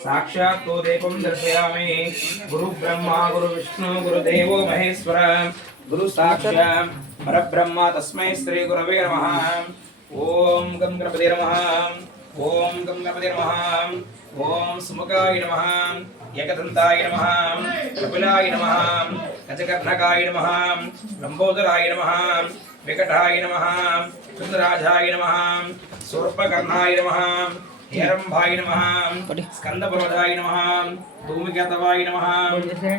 साक्षात् तो देवं दर्शयामि। गुरु ब्रह्मा गुरु विष्णु गुरुदेवो महेश्वर गुरु साक्षात् परब्रह्म तस्मै श्री गुरवे नमः। ओम गं गणपते नमः। ओम गं गणपते नमः। ओम सुमुखाय नमः। एकदन्ताय नमः। कपिलाय नमः। गजकर्णकाय नमः। लंबोदराय नमः। विकटाय नमः। चंद्रराजाय नमः। शूर्पकर्णाय नमः। हेरंभाय नमः। स्कंदपुरजाय नमः। धूमकेतवाय नमः।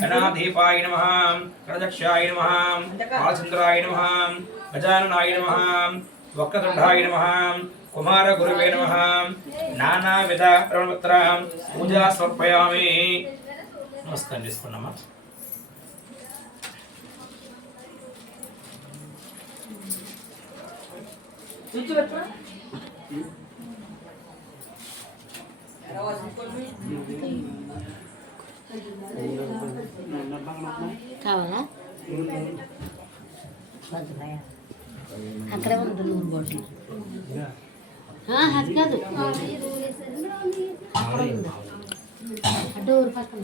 गणाधीपाय नमः। गणदक्षाय नमः। बालचंद्राय नमः। गजाननाय नमः। वक्रतुंडाय नमः। कुमार गुरुवे नमः। नानाविध प्रवत्र पूजा समर्पयामि। नमस्कार చేసుకున్నామా కావాలా అక్కడే ఉంది నూనె బాటిల్ అది కాదు అడ్డు ఊరు పక్కన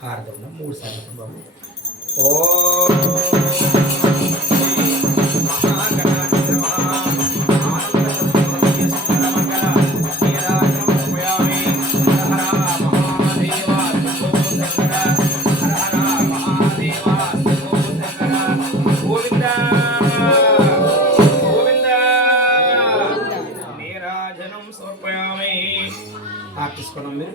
హారతంలో 3 సార్లు బాబు నీరాజనం సమర్పయామి. తీసుకున్నాం మీరు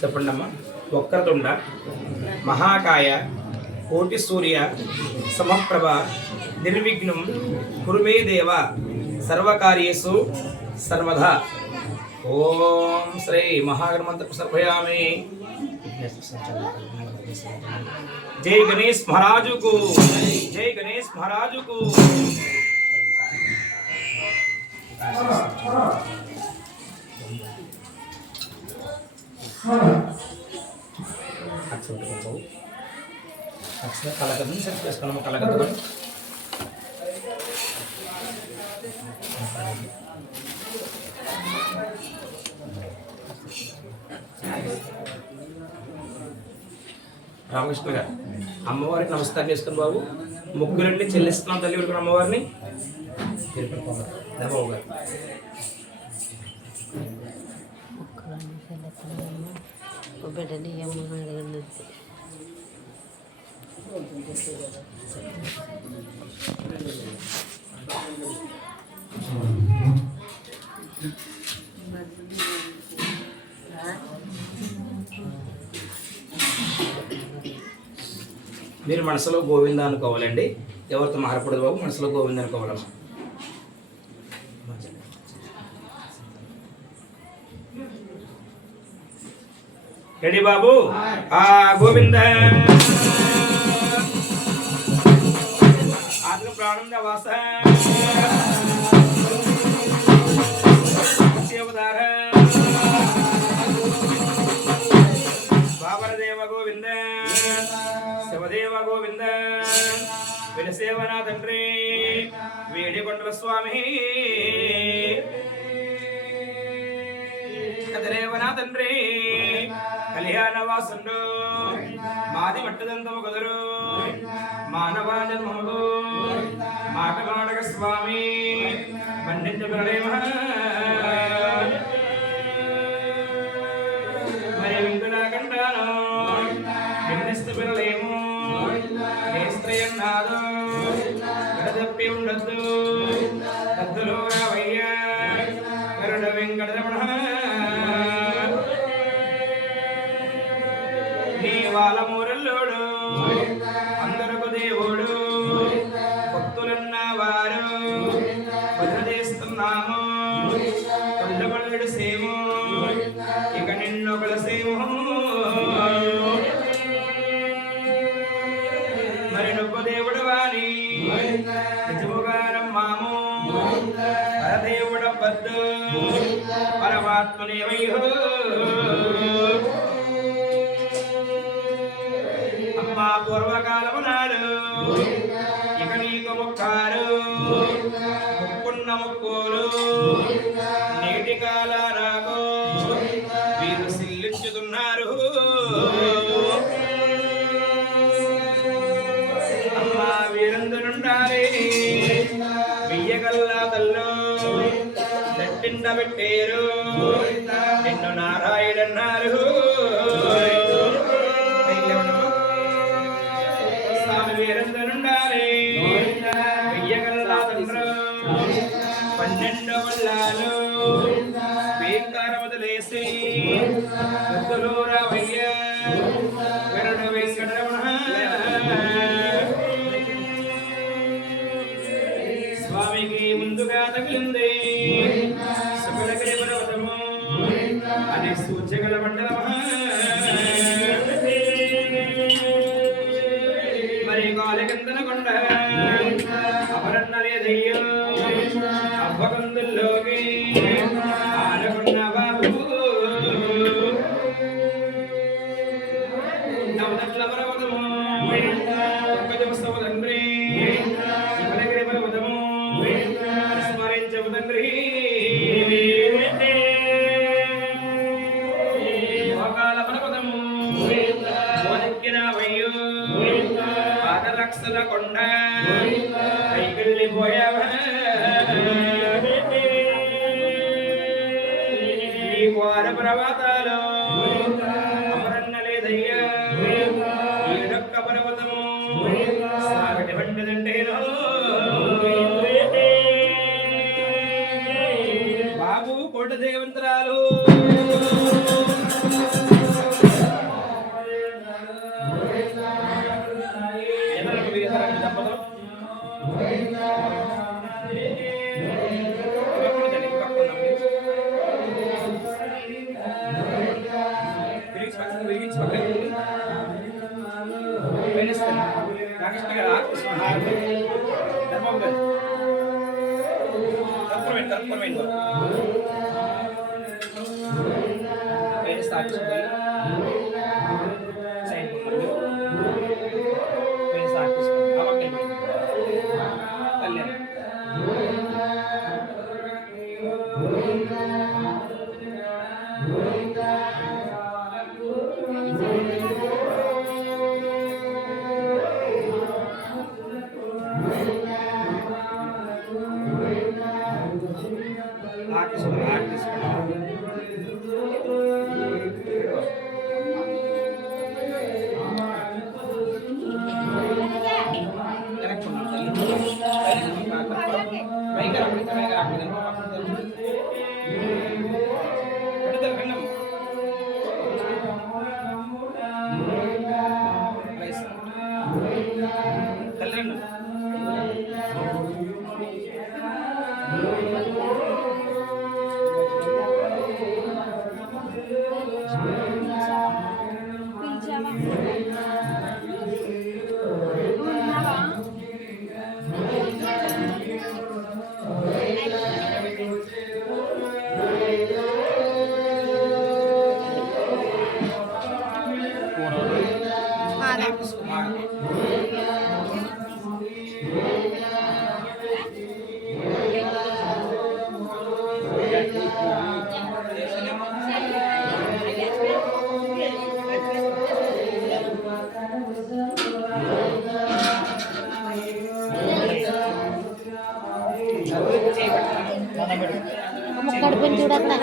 చెప్పండి అమ్మా. వక్రతుండ మహాకాయ కోటి సూర్య సమప్రభ నిర్విఘ్నం కురుమే దేవ సర్వకార్యేషు సర్వదా. ఓం శ్రీ మహాగణమంత్ర సమర్పయామి. जय गणेश महाराज को, जय गणेश महाराज को. కలగదు సెట్ చేసుకున్నాము. కలగదు రామకృష్ణ గారు అమ్మవారికి నమస్కారం చేసుకుని బాబు. ముగ్గురండి చెల్లిస్తున్నాం తల్లి వరకు అమ్మవారిని. బాబు గారు మీరు మనసులో గోవింద అనుకోవాలండి. ఎవరితో మారకూడదు బాబు. మనసులో గోవింద అనుకోవాలమ్మా. రెడీ బాబు. గోవింద ఆత్మ ప్రాణం వాస అవతార బాబరదేవ గోవింద శివదేవ గోవింద వినసేవనా తండ్రి వేడికొండల స్వామి కదరేవనా తండ్రి కళ్యాణ వాసుండు మాది మట్టుదంతము కుదరు మానవాజన్మములు మాటమాడక స్వామి పండించబడేమ మరి వింటున్నా కంటాను విన్నిస్తూ పిల్లలేము నేస్త్రయన్నాదు గడదప్పి ఉండద్దు దద్దులో రావయ్య గరుడ వెంకటరమణ నీ వాళ్ళమూరల్లోడు అందరకు దేవుడు భక్తులన్న వారు వదిలేస్తున్నాము కొల్లబడు సేము ఇక నిన్ను కొలసేము మరి నువ్వు దేవుడు వాణి నిజముగా నమ్మాము పరదేవుడు వద్దు పరమాత్మనేవయ్యో అమ్మా పూర్వకాలము నాడు ఇక నీకు మొక్కారు ముక్కున్న ముక్కులు నేటి కాల నాకు వీరు సిల్లించుతున్నారు అమ్మా వీరందరుండాలి బియ్యగల్లా తల్లు నెట్టిండ పెట్టేరు నిన్ను నారాయణన్నారు స్వామి వీరందరుండాలి బియ్యగల్లా తండ్రు 12 వల్లాలు వేంకారం వదిలేసి ముగ్గురు రావయ్య గరుడ వెంకటరమణ స్వామికి ముందుగా తగిలింది శుభలగిరి పర్వతము అది సూచగల మండలమా మరి కాలకిందన కొండ అపరన్నలేదయ్యో అవ్వకందుల్లోకి ఆనకున్న బాబు నవనట్ల పర్వతము తండ్రి శివలగిరి పర్వతము స్మరించవు తండ్రి లోకాల పర్వతము వనక్కినవయ్యో పాదరక్షల కొండ పైకెళ్ళిపోయావా నీ వార పర్వతాలు అమరన్నలేదయ్యా ఈడొక్క పర్వతము సాగటి పండుదంటేనో బాబు కోట దేవంతరాలు కడుపుని చూడక్కడ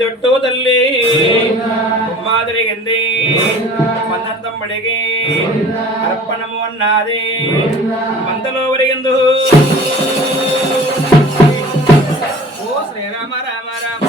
జుట్టు తల్లి మాదిరిగింది మందంతమ్మడికి అర్పణము అన్నది మందలో వరిగిందు ఓ శ్రీరామ రామ రామ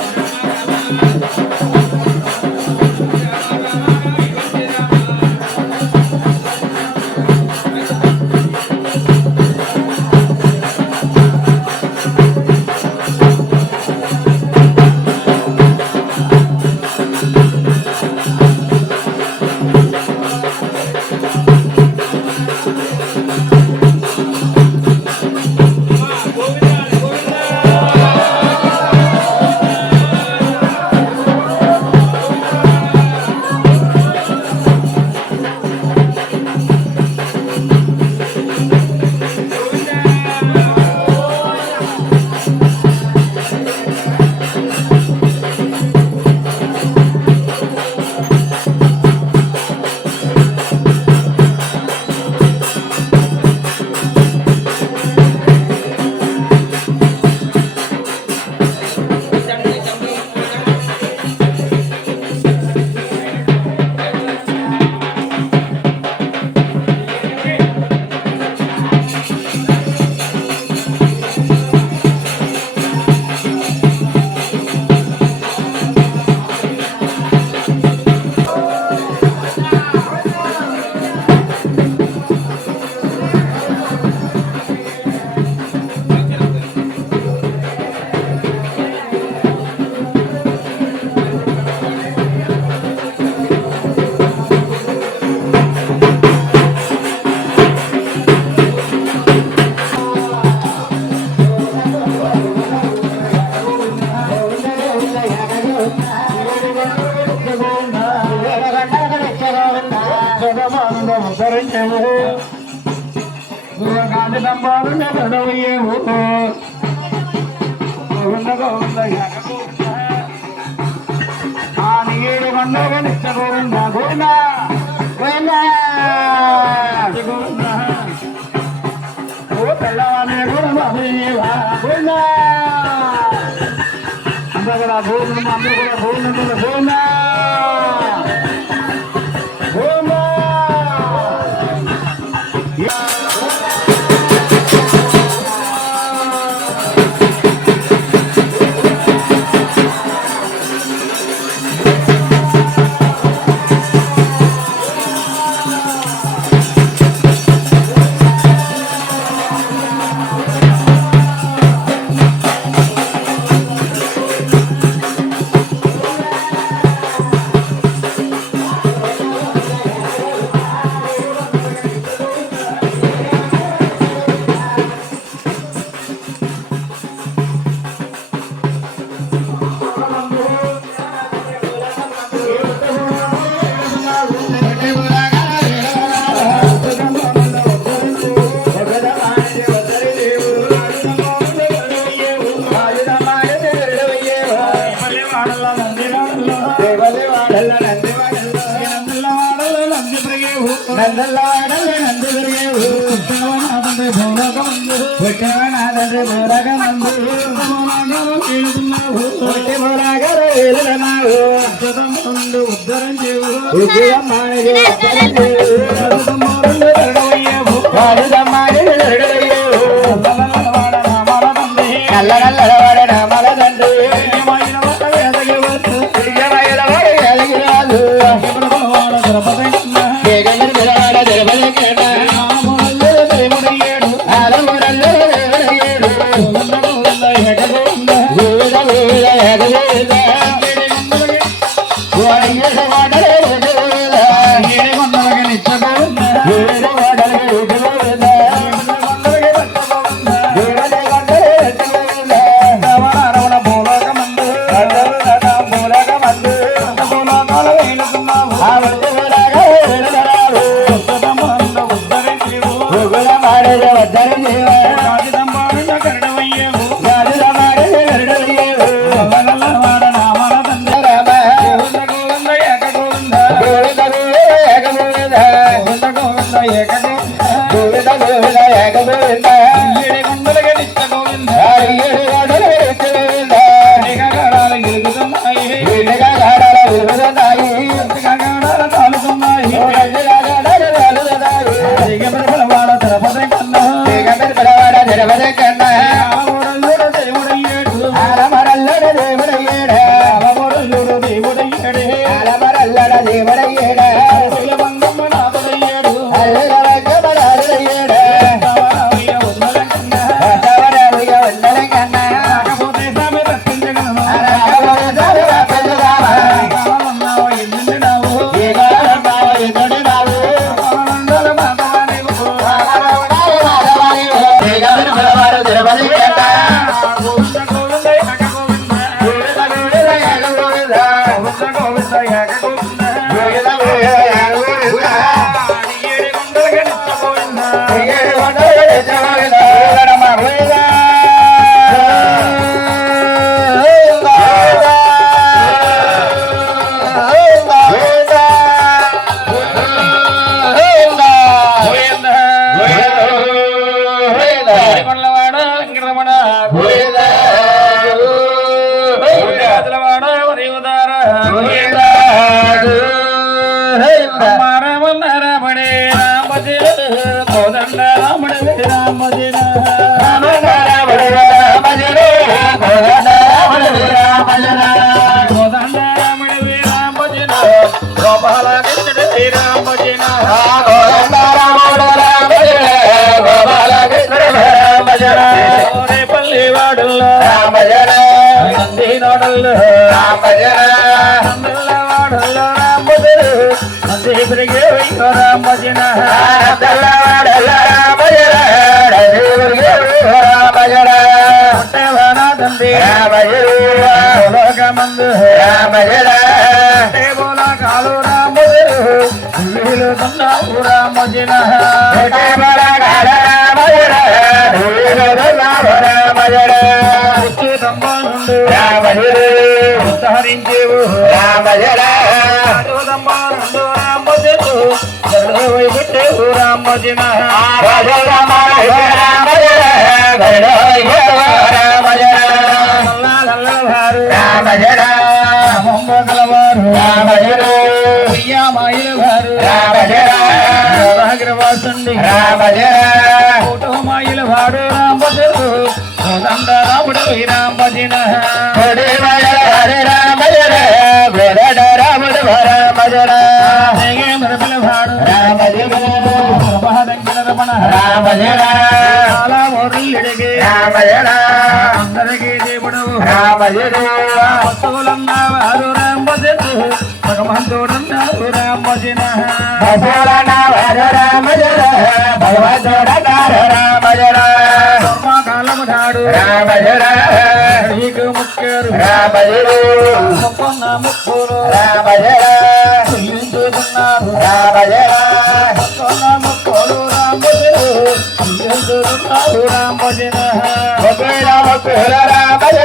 Rama